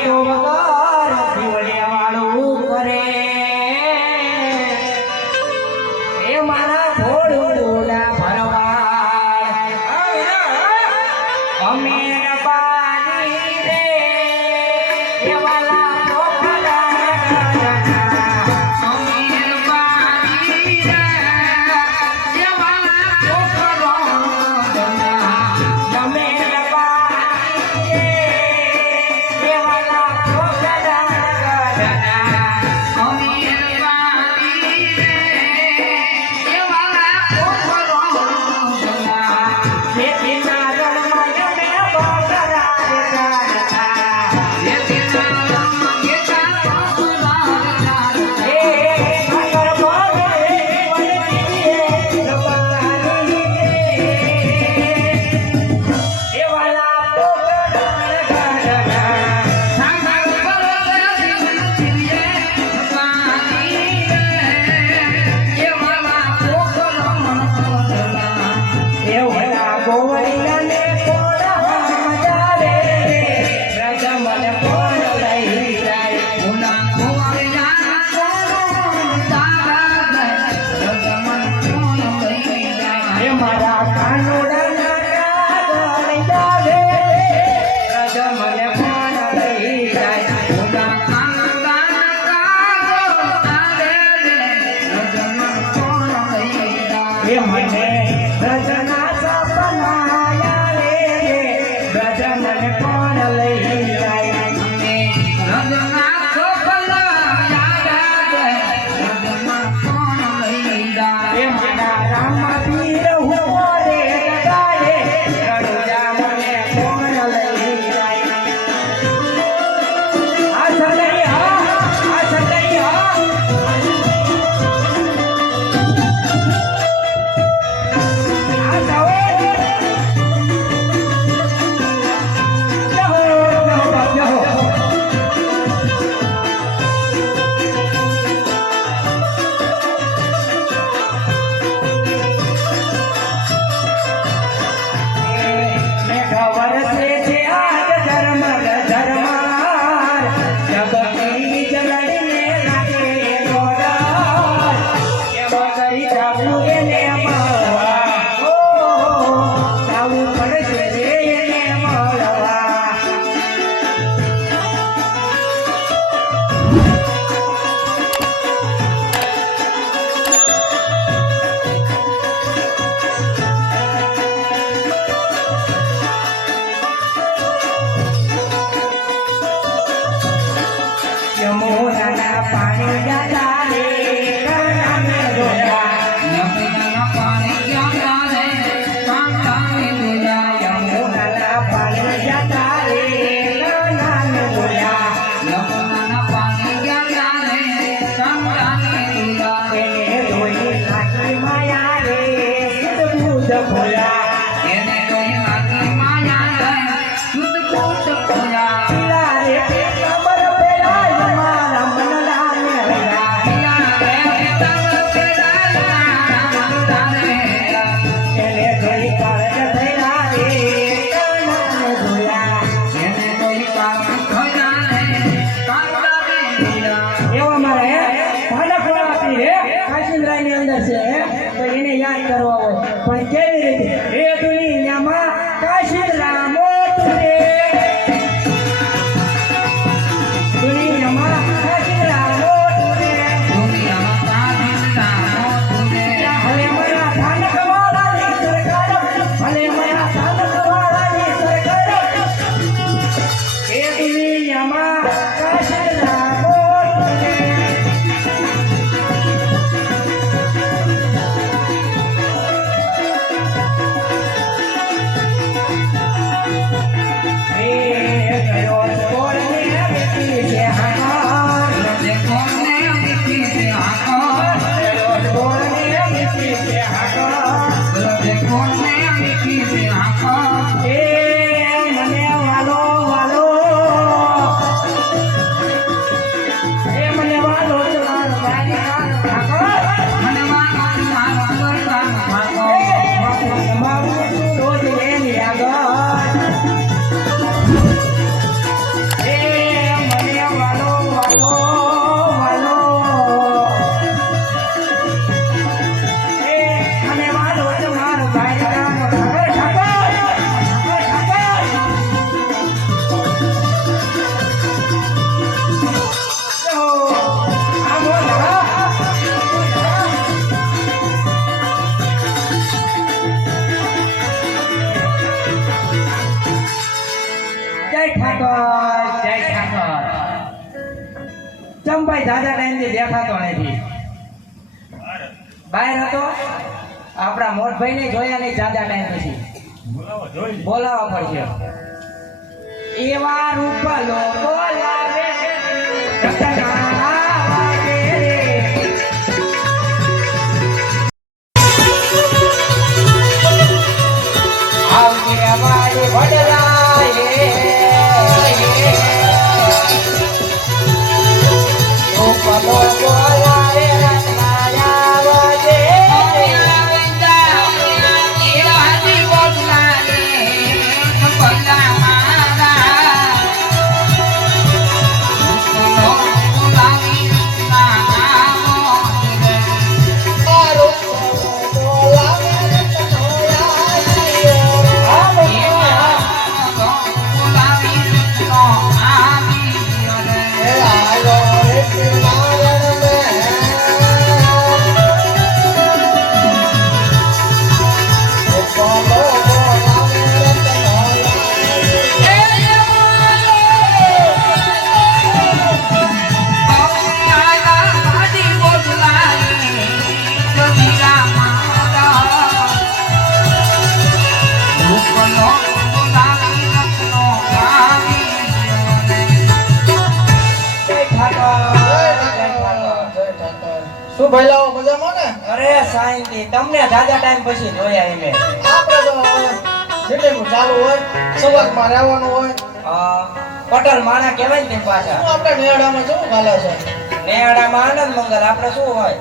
આપ્યો વગર જીવને વાળું કરે એ મારા ભોળુડા ભરવાડ અમે પાણી રે એ વાલા Thank you. જય ઠાકોર. જય ઠાકોર. ચંપાઈ દાદા ટાઈમથી દેખાતો નથી. બહાર હતો. આપણા મોટભાઈને જોયા નહીં દાદા ટાઈમ પછી. બોલાવવા પડશે. એવા રૂપ લોકો લાવે રતના વાગે રે. આવજે અમારી વડલાએ. રૂપ લોકો લાવે રતના વાગે રે. શું ભાઈ લાવો મજામાં ને? અરે સાંઈજી, તમને દાદા ટાઈમ પછી જોયા એમે. આપણે તો જેટલું ચાલુ હોય સવારમાં રહેવાનું હોય. પટેલ માણા કહેવાય ને તે પાછા. શું આપણે નેડામાં શું ગાલે છે? નેહડામાં આનંદ મંગલ આપણે શું હોય?